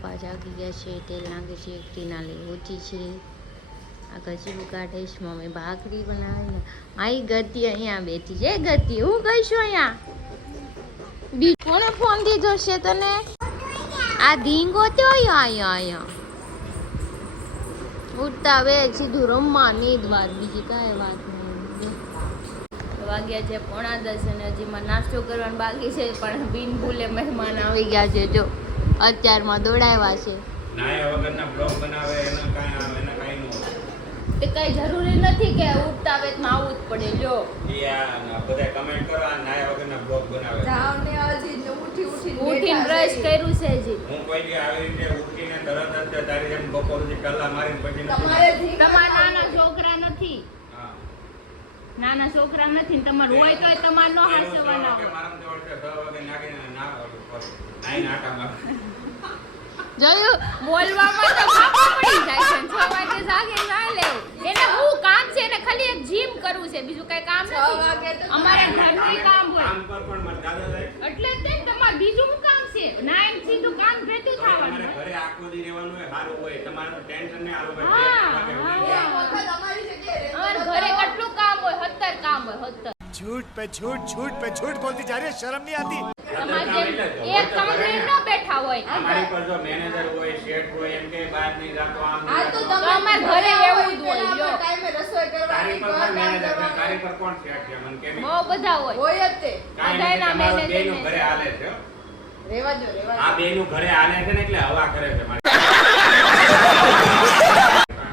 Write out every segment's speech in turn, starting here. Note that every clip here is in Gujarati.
પપ્પા જાગી ગયા છે, તેલ નાખે છે, ટીના લઈ ઊંચી છે, આ કચરું કાઢે છે, મમ્મી ભાખરી બનાવીને મારી ગતિ અહીંયા બેઠી છે. ગતિ હું કહીશું અહીંયા કોને ફોન દીધો છે તને? આ ધીંગો તો અહીંયા ઉઠતા બે સીધું રમવા નીંદ વાત, બીજી કાંઈ વાત નહીં. વાગ્યા છે 9:30 અને હજી માં નાસ્તો કરવાનો બાકી છે, પણ બિન ભૂલે મહેમાન આવી ગયા છે. જો અત્યારમાં દોડાવ્યા છે. નાયા વગરના બ્લોગ બનાવે એના કાંઈ નો તે કઈ જરૂરી નથી કે ઉઠતા આવે તો આવું જ પડે. જો બધા કમેન્ટ કરો આ નાયા વગરના બ્લોગ બનાવે. જાવ ને હજી ઉઠીને બ્રશ કર્યું છે હજી. હું કોઈ દી આવી રીતે ઉઠીને તરત જ તારી જેમ બપોરથી કલાક મારીને પછી તમારા નાના છોકરા નથી. નાના છોકરા નથી ને તમારે હોય તોય તમારે નો હાસવાનો. જોયું બોલવામાં તો ફાફા પડી જાય છે. 6 વાગે જાગે ના લેવું એને હું કામ છે, એને ખાલી એક જીમ કરવું છે, બીજું કઈ કામ નથી. અમારે ઘરનું કામ હોય એટલે જ તમારે બીજું શું કામ છે? ના એમ સીધું કામ ભેટું થવાનું. ઘરે આખો દી રહેવાનું હોય, સારું હોય, તમારે તો ટેન્શન નહીં આલું. અમારે ઘરે કેટલું કામ હોય, 70 કામ હોય, 70. झूठ पे झूठ बोलती जा रही है, शर्म नहीं आती. તમારે એક કમરે ન બેઠા હોય. અમારી પર જો મેનેજર હોય, શેઠ હોય, એમ કે બહાર નહીં જાતો આમ તો અમાર ઘરે એવું જ હોય. જો ટાઈમે રસોઈ તારી પર કરવાની, કોણ મેનેજર છે, તારી પર કોણ શેઠ છે, મને કે બહુ બધા હોય. હોય જ તે. બધાયના બેનું મેનેજર ઘરે હાલે છે. રેવા જો આ બેનું ઘરે હાલે છે ને એટલે હવા કરે છે મારી.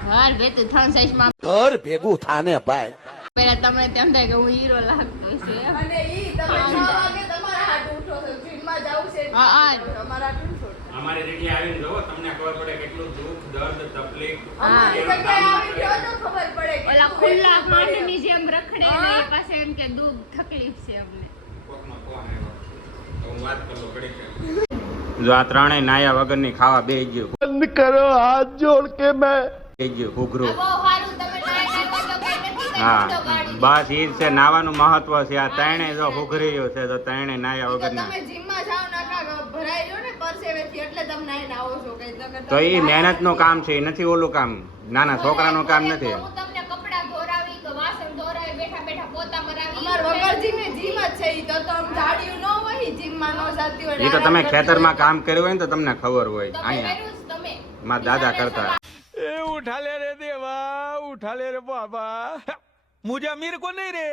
ઘર ભેતું થન સાઈઝમાં घर भेगू थाने पाए. પહેલા તમને તેમ થાય કે હું હીરો લાગતો છે. અને ઈ તમે 6 વાગે તમારા હાથ ઉઠો છો, જીમમાં જાવું છે. હા. તમારા હાથ ઉઠો. અમારી જગ્યાએ આવીને જોવો, તમને ખબર પડે કેટલું દુઃખ, દર્દ, તકલીફ. અમારી જગ્યાએ આવી ગયો તો ખબર પડે કે ઓલા ખુલ્લા માંડની જેમ રખડે ને એ પાસે એમ કે દુઃખ તકલીફ છે અમને. કોકનો ફોન આવ્યો તો હું વાત કરું ઘડી કે જો આ ત્રણેય નાયા વગરની ખાવા બેહી ગયું. बंद करो हाथ जोड़ के मैं. બેહી ગયું ઘૂઘરું. બહુ સારું તમે ટ્રાય કરવા તો કઈ નથી કઈ હા તો ગાડી. બસ ઈ જ છે નાવાનું મહત્વ છે. આ ત્રણેય જો ઘૂઘરીયું છે તો ત્રણેય નાયા તો વગરના. તમે જીમમાં જાવ નાકા ભરાઈ રહ્યો ને પરસેવેથી એટલે તમે નાઈને આવો છો કઈ તો ઈ મહેનતનું કામ છે, ઈ નથી ઓલું કામ. નાના છોકરાનું કામ નથી. હું તમને કપડા ધોરાવી કે વાસણ ધોરાવી બેઠા બેઠા પોતા મરાવી. અમાર વગર જીમે જીમ જ છે ઈ તો આમ જાડિયું ન હોય જીમમાં ન જાતી હોય. ઈ તો તમે ખેતરમાં કામ કર્યું હોય ને તો તમને ખબર હોય. તમે અહીંયા કર્યું છે તમે. મારા દાદા કરતા. ए उठा ले रे देवा, उठा ले रे बाबा. मुझे अमीर को नहीं रे,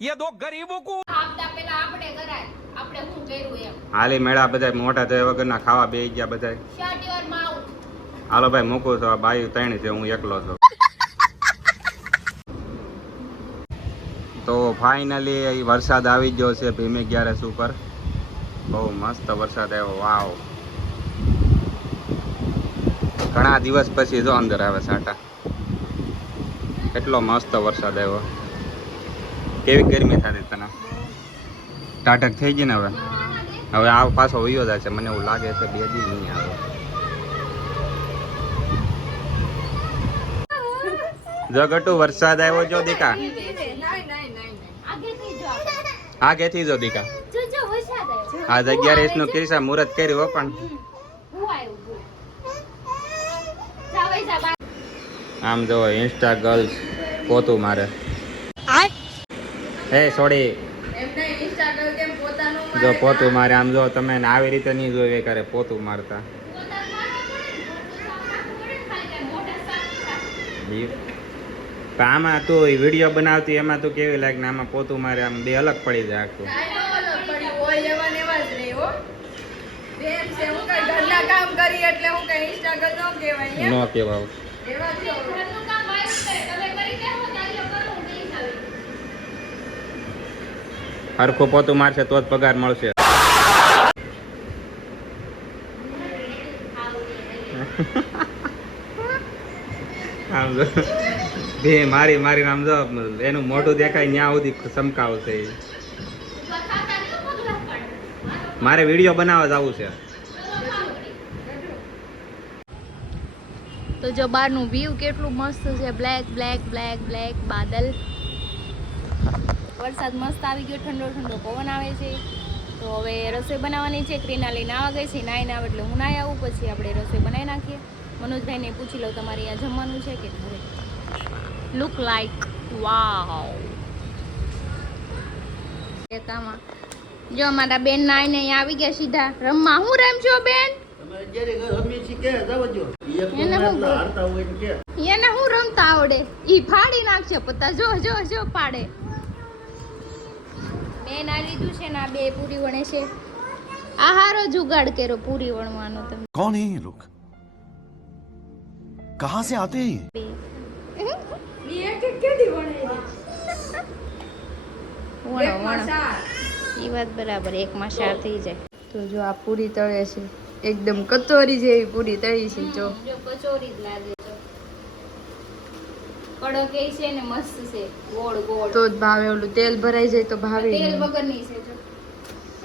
ये दो गरीबों को. આપતા પેલા આપણે કરાય. આપણે શું કર્યું એમ. હાલી મેળા બધા મોટા થયા વગરના ખાવા બેહી ગયા બધા. શર્ટ માં આવું. હાલો ભાઈ મૂકું છું. આ બાઈ ત્રણ છે, હું એકલો છું. તો ફાઇનલી વરસાદ આવી ગયો છે ભીમે 11 ઉપર. બહુ મસ્ત વરસાદ આવ્યો. વાવ, ઘણા દિવસ પછી જો અંદર આવે સાટા. કેટલો મસ્ત વરસાદ આવ્યો. કેવી ગરમી થતી તને? ટાટક થઈ ગઈ ને હવે. હવે આ પાછો વયો જાય છે, મને એવું લાગે છે 2 દી નહીં આવે. જો ગટુ વરસાદ આવ્યો જો દીકા. આગેથી જો દીકા. જો વરસાદ આવ્યો. આ 11 નું કિસ્સા મુહૂર્ત કર્યું પણ હું આવ્યું. જાવે જા. આમ જો ઇન્સ્ટા ગર્લ્સ પોતું મારે. હે છોડી એમને ઇન્સ્ટાગ્રામ કેમ પોતાનું જો પોતું મારે. આમ જો તમે આવી રીતે નહીં જોઈ કરે પોતું મારતા. પણ આમાં તું વિડીયો બનાવતી એમાં તું કેવી લાગે ને આમાં પોતું મારે આમ બે અલગ પડી જાય આખું. હોય એવા ને એવા જ રહે હો. બેન છે હું કઈ ઘરના કામ કરી એટલે હું કઈ ઇન્સ્ટાગ્રામ ન કહેવાય. ન કેવાવ એવા જ હોય. ઘરનું કામ આવ્યું છે. તમે કરી દેવો ચાલ્યો કરો હું નહીં આવી. હરખું પોતું મારશે તો જ પગાર મળશે. આમ જો બે મારી મારીને આમ જો એનું મોઢું દેખાય ત્યાં સુધી ચમકાવશે. મારે વિડીયો બનાવવા જવું છે. તો જો બહારનું વ્યૂ કેટલું મસ્ત છે. બ્લેક બ્લેક બ્લેક બ્લેક બાદલ. વરસાદ મસ્ત આવી ગયો, ઠંડો ઠંડો પવન આવે છે. તો હવે રસોઈ બનાવવાની છે. ક્રિનાલી નાવા ગઈ છે, નાઈને આવે એટલે હું નાઈ આવું, પછી આપણે રસોઈ બનાવી નાખીએ. મનોજભાઈને પૂછી લઉં તમારે અહીંયા જમવાનું છે કે ઘરે. લુક લાઈક વાવ. એકામાં જો મારા બેન નાઈને અહીંયા આવી ગયા સીધા રમવા. હું રમશો બેન? એને હું રમતા આવડે? ઈ ફાડી નાખશે પત્તા. જો જો જો પાડે. બેન આ લીધું છે ને આ બે પૂરી વણે છે. આ હારો જુગાડ કર્યો પૂરી વણવાનો. તમે कौन है ये लोग कहाँ से आते हैं ये વણો વણો. ઈ વાત બરાબર, એકમાં શાર થઈ જાય. તો જો આ પૂરી તળે છે, એકદમ કચોરી જેવી પૂરી તળી છે. જો જો કચોરી જ લાગે છે. કડક એ છે ને મસ્ત છે, ગોળ ગોળ. તો જ ભાવે, ઓલું તેલ ભરાઈ જાય તો ભાવે તેલ નહીં. વગરની છે જો.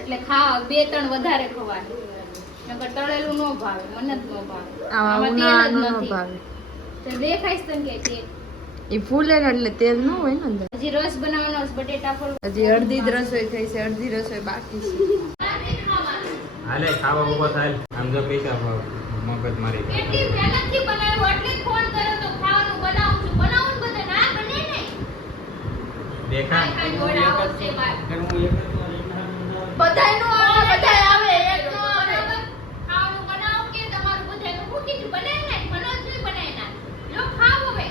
એટલે ખાવા બે ત્રણ વધારે ખવાય. નકર તળેલું નો ભાવે, મને જ નો ભાવે. આવા આમાં તેલ જ ઉનાળાનું ન નથી. ભાવે. તો દેખાઈશ તને કે તેલ. એ ફૂલે ને એટલે તેલ ન હોય ને અંદર. હજી રસ બનાવવાનો છે, બટેટા ફોલ. હજી અડધી જ રસોઈ થઈ છે, અડધી રસોઈ બાકી છે. હાલે ખાવા ઉભો થાય. આમ જો પૈસા મગજ મારી કેટલી મહેનતથી બનાવ્યું, એટલે જ ફોન કર્યો તો ખાવાનું બનાવું છું. બનાવું ને બધા ના બને ને. દેખા કાંઈ જોડે આવશે બાય. બધાય નો આવે, બધાય આવે, એક નો આવે. ખાવાનું બનાવો કે તમારું બધાનું હું કીધું બનાવી નાખ. મનોજભાઈ બનાવી નાખ. લો ખાવ હવે.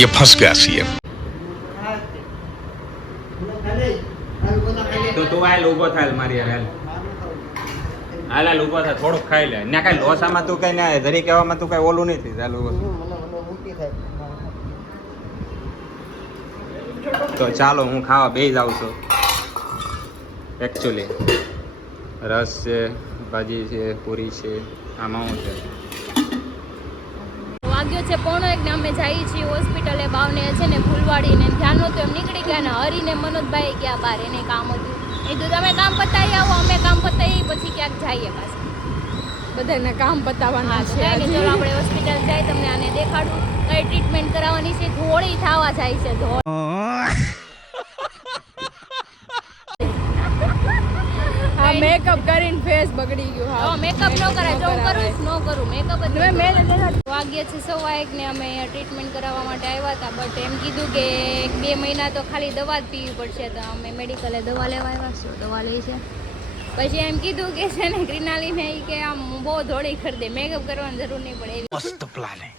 ये फंस गया सीएम તો તું હાલ ઊભો થાય મારી હાલ હાલ હાલ ઊભો થાય. થોડુંક ખાઈ લે ને. કઈ લોસામાં તું કઈ ના ધરી કહેવામાં તું કઈ ઓલું નથી. ચાલ ઊભો તો ચાલો હું ખાવા બેસી જાઉં છું. એકચ્યુઅલી રસ છે, ભાજી છે, પૂરી છે, આમાં શું છે? વાગ્યો છે 1:45 ને અમે જઈએ છીએ હોસ્પિટલે. બાવને છે ને ફૂલવાડીને ધ્યાન નહોતું એમ નીકળી ગયા ને હરીને મનોજભાઈ ગયા બહાર, એને કામ હતું. એ કીધું તમે કામ પતાવી આવો, અમે કામ પતાવી પછી ક્યાંક જઈએ પાછા. બધાને કામ પતાવવાના હા, તો છે. કાંઈ નહીં, ચલો આપણે હોસ્પિટલ જાય, તમને આને દેખાડું કઈ ટ્રીટમેન્ટ કરાવવાની છે. થોડી થવા જાય છે આ મેકઅપ કરીને ફેસ બગડી ગયું. હા, મેકઅપ ન કરાય. જો હું કરું ન કરું મેકઅપ જ તમે મેં વાગ્યા છે 1:15 ને અમે ટ્રીટમેન્ટ કરાવવા માટે આવ્યા હતા. બટ એમ કીધું કે 1-2 મહિના તો ખાલી દવા જ પીવી પડશે. તો અમે મેડિકલે દવા લેવા આવ્યા છું, દવા લઈ છે. પછી એમ કીધું કે છે ને ક્રિનાલીને ઈ કે આમ બહુ ધોળી કરી દે, મેકઅપ કરવાની જરૂર નહીં પડે એવી. मस्त प्लान है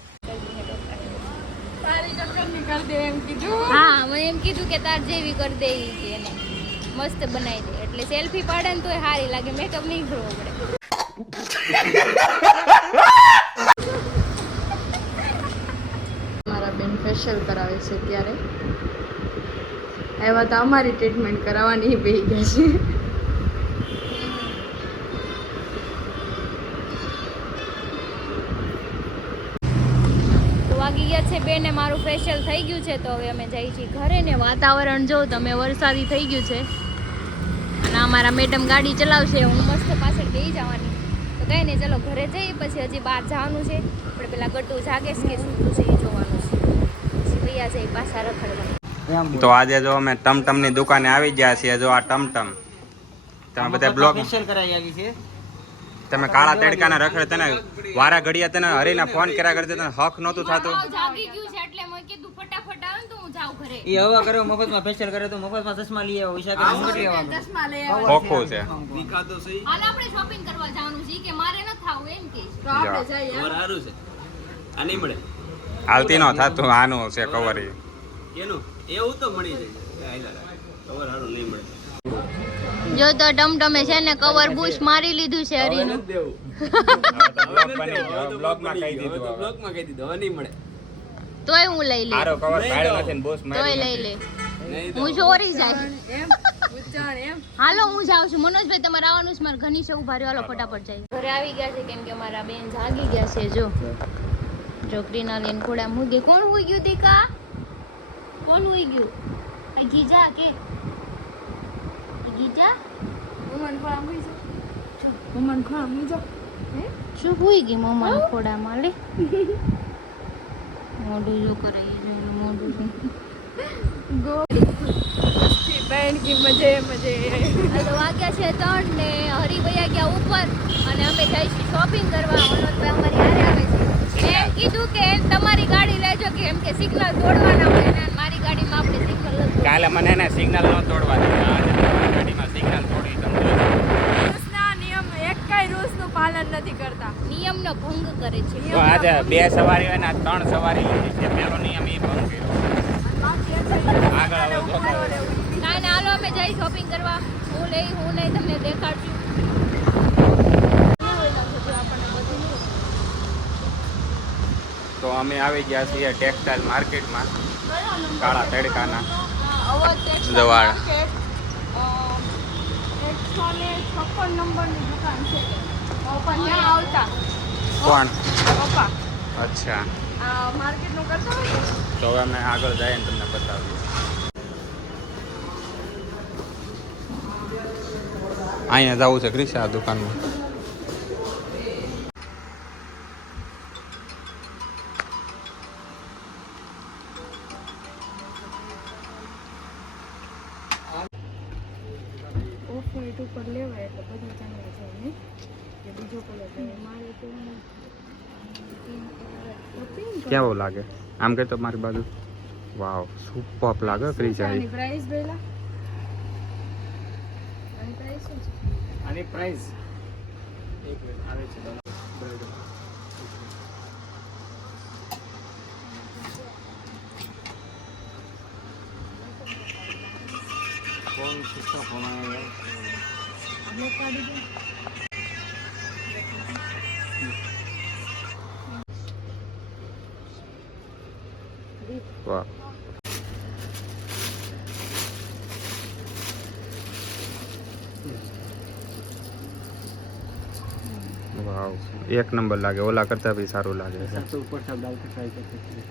સારી ચક્કરની કરી દે એમ કીધું. હા, મેં એમ કીધું કે તાર જેવી કરી દે ઈ કે એને મસ્ત બનાવી દે. એટલે સેલ્ફી પાડે ને તોય સારી લાગે, મેકઅપ નહીં કરવો પડે. મારા બેન ફેશિયલ કરાવે છે ત્યારે એવા તો અમારી ટ્રીટમેન્ટ કરાવવાની બેહી ગયા છે. તો વાગી ગયા છે 2 ને મારું ફેશિયલ થઈ ગયું છે. તો હવે અમે જઈએ છીએ ઘરે ને. વાતાવરણ જો તમે વરસાદી થઈ ગયું છે અને અમારા મેડમ ગાડી ચલાવશે, હું મસ્ત પાછળ બેસી જવાની. તો કંઈ નહીં, ચલો ઘરે જઈએ. પછી હજી બહાર જવાનું છે. આપણે પેલા ગટ્ટુ જાગે છે કે શું છે એ જોવાનું છે. પછી ભૈયા જઈ પાછા રખડવા. તો આજે જો અમે ટમટમની દુકાને આવી ગયા છીએ. જો આ ટમટમ તમે બધા બ્લોગ તમે કાળા તડકાના રખડે તને વારા ઘડિયા તને હરીને ફોન કર્યા કરતે તને હક નહોતું થતું. જાગી ગયું છે એટલે મેં કીધું ફટાફટ આવે ને તો હું જાઉં ઘરે. એ હવા કર્યો મફતમાં ફેશિયલ કરે તો મફતમાં ચશ્મા લઈ આવો વિશાખે મંગળ લેવાનું ચશ્મા લઈ આવ્યા. ખોખું છે. હાલ આપણે શોપિંગ કરવા જવાનું છે કે મારે ન થાવું એમ કે તો આપણે જઈએ. હાલતી નો થતું આનું છે કવર. જો તો ટમટમે છે ને કવર બુશ મારી લીધું છે હરીનું. તોય હું લઈ લઈ, તોય લઈ લે. હું ચોરી જાય. એમ ઉચ્ચારણ એમ. હાલો હું જાઉં છું. મનોજભાઈ તમારે આવવાનું છે, મારે ઘણી છે ઉભા રહ્યો. હાલો ફટાફટ જાય. ઘરે આવી ગયા છે કેમ કે મારા બેન જાગી ગયા છે. જો છોકરીના લઈને ઘોડા મૂકી. કોણ હોઈ ગયું દીકા? કોણ હોઈ ગયું? આ ગીજા કે ગીજા મમ્માને ખોળા મૂકી જાઓ. મમ્માને ખોળા મૂકી જાઓ. શું હોઈ ગઈ મમ્માના ખોડામાં? લે મોઢું જો કરે, મોઢું ગો બહેન કી મજે મજે. તો વાગ્યા છે 3 ને હરિભૈયા ગયા ઉપર અને અમે જઈશું શોપિંગ કરવા. મનોજભાઈ અમારી હારે આવે છે. એમ કીધું કે તમારી ગાડી લેજો કે એમ કે સિગ્નલ તોડવાના હોય ને મારી ગાડીમાં આપણે સિગ્નલ નથી. કાલે મને એને સિગ્નલ ન તોડવા દીધા, આજે તમારી ગાડીમાં સિગ્નલ તોડી તમને. રૂલ્સના નિયમ એકેય રૂલ્સનું પાલન નથી કરતા. નિયમનો ભંગ કરે છે. તો આજે 2 સવારી હોય ને 3 સવારી લીધી છે. પહેલો નિયમ એ ભંગ કર્યો. આગળ હવે જોતા હોય. કાંઈ ના, હાલો અમે જઈ શોપિંગ કરવા. હું નહીં તમને દેખાડશું. તો અમે આવી ગયા છીએ ટેક્સટાઇલ માર્કેટમાં, કાળા તડકાના જવાળ. 156 નંબરની દુકાન છે. પણ ત્યાં આવતા કોણ? પપ્પા અચ્છા, આ માર્કેટનું કરતા હોય ને. તો હવે અમે આગળ જઈએ ને તમને બતાવીએ. અહીંયા જવું છે ક્રિશા દુકાનમાં. ઓફ વ્હાઈટ ઉપર લેવાય એટલે બધું ચાલે છે ને કે બીજો કલર લેવાય. મારે તો પિંક કેવો લાગે આમ કે તો મારી બાજુ? વાવ, સુપર લાગે ક્રિશા. આની પ્રાઇસ બેલા આની પ્રાઇસ શું છે? આની પ્રાઇસ એક આવે છે કોણ સિસ્ટમ પ્રમાણે બ્લેક કાઢી દે. વાહ, વાવ, એક નંબર લાગે. ઓલા કરતા બી સારું લાગે છે. તો ઉપર સાહેબ ડાલ કે ટ્રાય કરते हैं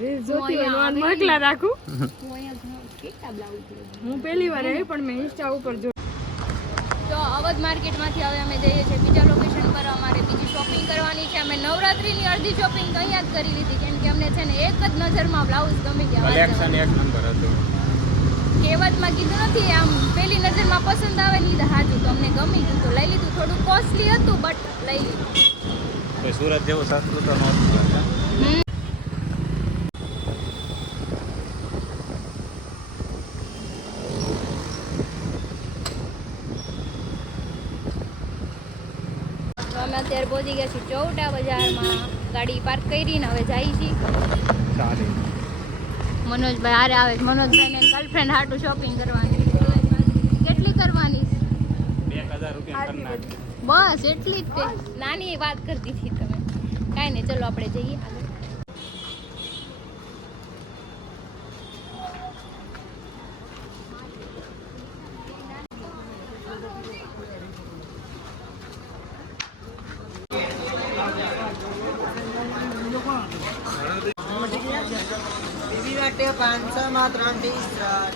રીલ જોતી હોય નોન મોકલા રાખું. હું અહીંયા કેટલા બ્લાઉઝ લઉં. હું પહેલી વાર આવી પણ મેં ઇન્સ્ટા ઉપર જો. તો અવધ માર્કેટમાંથી હવે અમે જઈએ છીએ બીજા લોકેશન પર. અમારે બીજી શોપિંગ કરવાની છે. અમે નવરાત્રીની અડધી શોપિંગ તો અહીંયા જ કરી લીધી કેમ કે અમને છે ને એક જ નજરમાં બ્લાઉઝ ગમી ગયા. કલેક્શન એક નંબર હતું. કહેવતમાં કીધું નથી આમ પહેલી નજરમાં પસંદ આવે ને લીધા હાજુ તો અમને ગમી ગયું તો લઈ લીધું. થોડું કોસ્ટલી હતું બટ લઈ લીધું. કોઈ સુરત જેવું સસ્તું તો નહોતું. તો અમે અત્યારે પહોંચી ગયા છીએ ચૌટા બજારમાં. ગાડી પાર્ક કરીને હવે જઈએ છીએ. સારી. મનોજભાઈ હારે આવે છે. મનોજભાઈને ગર્લફ્રેન્ડ હાટું શોપિંગ કરવાની. કેટલી કરવાની? 1000 રૂપિયા કરી નાખ. બસ એટલી જ તે નાની વાત કરતી હતી તમે. કાંઈ નહીં, ચલો આપણે જઈએ આગળ. બીબી માટે 500 માં 3 ટી-શર્ટ.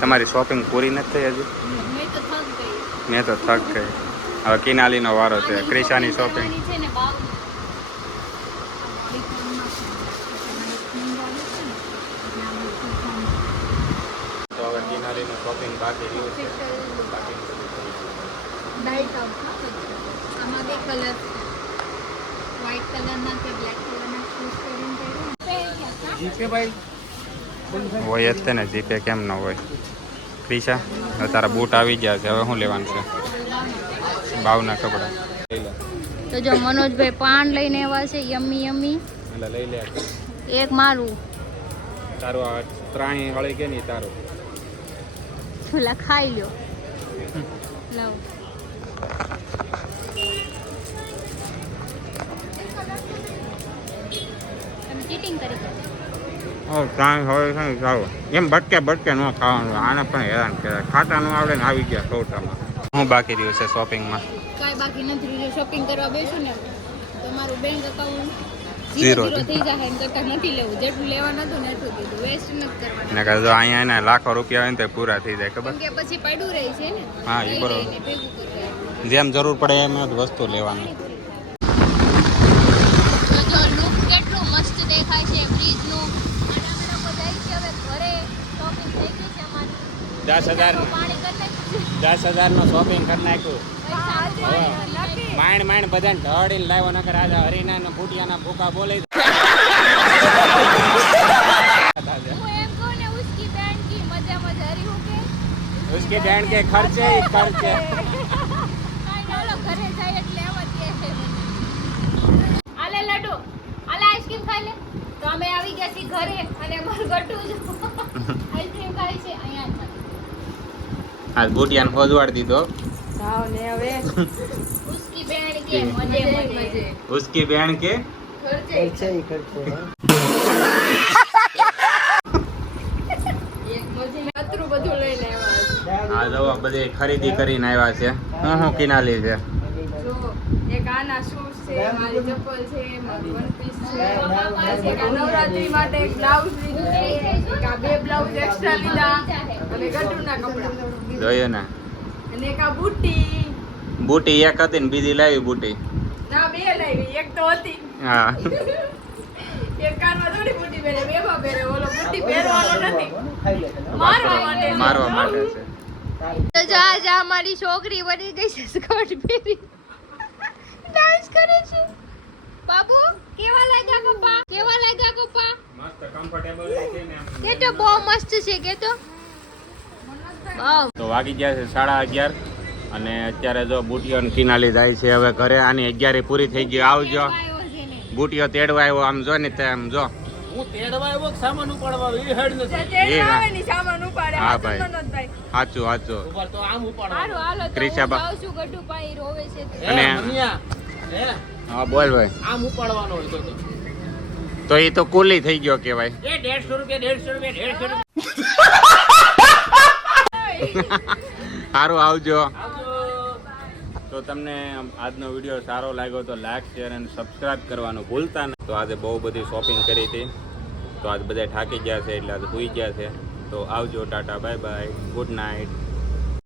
તમારી શોપિંગ પૂરી નથી થઈ હજી? મેં તો થક ગઈ. મેં તો થક ગઈ. હવે કિનાલીનો વારો છે. ક્રિશાની શોપિંગ. છે ને બાવ. તો હવે કિનાલીનું શોપિંગ બાકી રહ્યું છે. બેલ્ટ આમાં બે કલર વ્હાઈટ કલરના કે બ્લેક કલરના શૂઝ પહેરીને જીપે ભાઈ હોય જ તે ને, જીપે કેમ ન હોય. ક્રિશા, હવે તારા બૂટ આવી ગયા છે. હવે શું લેવાનું છે? ભાવના કપડા તો જો મનોજભાઈ પાન લઈને આવ્યા છે. Yummy yummy. એટલે લઈ લે. એક મારું તારું આ ત્રાણી વાળી કે નહીં તારું? પેલા ખાઈ લ્યો. લવ તમે ચીટિંગ કરી દો. ત્રાણી હોય છે ને સારું. એમ ભટકે ભટકે ન ખાવાનું. આને પણ હેરાન કરે. ખાતા ન આવડે ને આવી ગયા સૌટામાં. શું બાકી રહ્યું છે શોપિંગમાં? કાંઈ બાકી નથી રહ્યું. શોપિંગ કરવા બેસું ને તમારું બેંક અકાઉન્ટ Zero. ઝીરો થઈ જાય એમ કરતા નથી લેવું, જેટલું લેવાનું હતું ને એટલું કીધું, વેસ્ટ નથી કરવાનું. ને જો અહીંયા એના લાખો રૂપિયા હોય ને તો એ પૂરા થઈ જાય ખબર. કેમ કે પછી પડ્યું રહી છે ને. હા, એ લઈ બરોબર. લઈને ભેગું કરવાનું. જેમ જરૂર પડે એમ જ વસ્તુ લેવાની. તો જો લુક કેટલું મસ્ત દેખાય છે બ્રિજનું. અને અમે લોકો જઈ છે હવે ઘરે. શોપિંગ થઈ ગઈ છે અમારી. 10,000 પાણી કરી નાખ્યું છે. 10,000 નો શોપિંગ કરી નાખ્યું. પૈસા નથી. માંડ બધાને ઢળીને લાવ્યો નકર આજે હરીના ને ફૂટિયાના ભૂકા બોલે. હું એમ કહું ને ઉસકી બેન કી મજા મજા હરી હું કે उसके बैंड के खर्चे ही खर्चे. કાઈ ના ઘરે જાય એટલે એમ જ કહે છે. આલે લડુ આલે આઈસ્ક્રીમ ખાઈ લે. તો અમે આવી ગયા છીએ ઘરે અને અમારું ગટુ જ આઈસ્ક્રીમ ખાય છે અહીંયા. આજ બુટિયાને ખોજવાડ દીધો. ભાવ ને હવે ઉસકી બેન કે મજે મજે उसकी बैंड के ખર્ચે એક મોજી ને અતરું બધું લઈને આવ્યા આ જો બધી ખરીદી કરીને આવ્યા છે. હું કિનાલી છે. છે. જો એક આના શૂઝ છે, મારી ચપ્પલ છે, મારી વન પીસ છે, એક આ નવરાત્રી માટે એક બ્લાઉઝ લીધું છે, એક આ બે બ્લાઉઝ એક્સ્ટ્રા લીધા અને ગટુના કપડા જોયું ને અને એક આ બુટ્ટી. બુટી એક હતી ને બીજી લાવી બુટી. ના બે લાવી, એક તો હતી. હા એક કાનમાં થોડી બુટ્ટી પહેરે, બેમાં પહેરે. ઓલો બુટ્ટી પહેરવાનો નથી, મારવા માટે છે. મારવા માટે છે. તો જા જા અમારી છોકરી બની ગઈ છે સ્કર્ટ પહેરી ડાન્સ કરે છે. બાબુ કેવા લાગ્યા કપા? કેવા લાગ્યા કપા? મસ્ત કમ્ફર્ટેબલ છે ને. કે તો બહુ મસ્ત છે કે તો બહુ. તો વાગી ગયા છે 11:30 અને અત્યારે જો બુટીઓ કિનાલી જાય છે હવે ઘરે. આની 11 પૂરી થઈ ગઈ. આવજો બુટીઓ તેડવા આવ્યો. આમ જો ને તેમ જો. હું તેડવા આવ્યો કે સામાન ઉપાડવા આવ્યો? એ હેડ નથી. તેડવા આવે ને સામાન ઉપાડે. હા આ ભાઈ. મનોજભાઈ. સાચું સાચું. ઉપર તો આમ ઉપાડવા. હારું હાલો તો ક્રિશાબા. હું જાઉં છું ગઢુ પાઈ રોવે છે તો. હે, અને- મનિયા, હે, હા બોલ ભાઈ. આમ ઉપાડવાનો હોય તો. તો એ તો કુલી થઈ ગયો કેવાય. એ 150 રૂપિયા 150 રૂપિયા. સારું આવજો. આવજો. તો તમને આજનો વિડીયો સારો લાગ્યો તો લાઈક શેર અને સબસ્ક્રાઇબ કરવાનું ભૂલતા નહીં. તો આજે બહુ બધી શોપિંગ કરી હતી તો આજ બધા થાકી ગયા છે એટલે આજે સૂઈ ગયા છે. તો આવજો. Tata bye bye. Good night.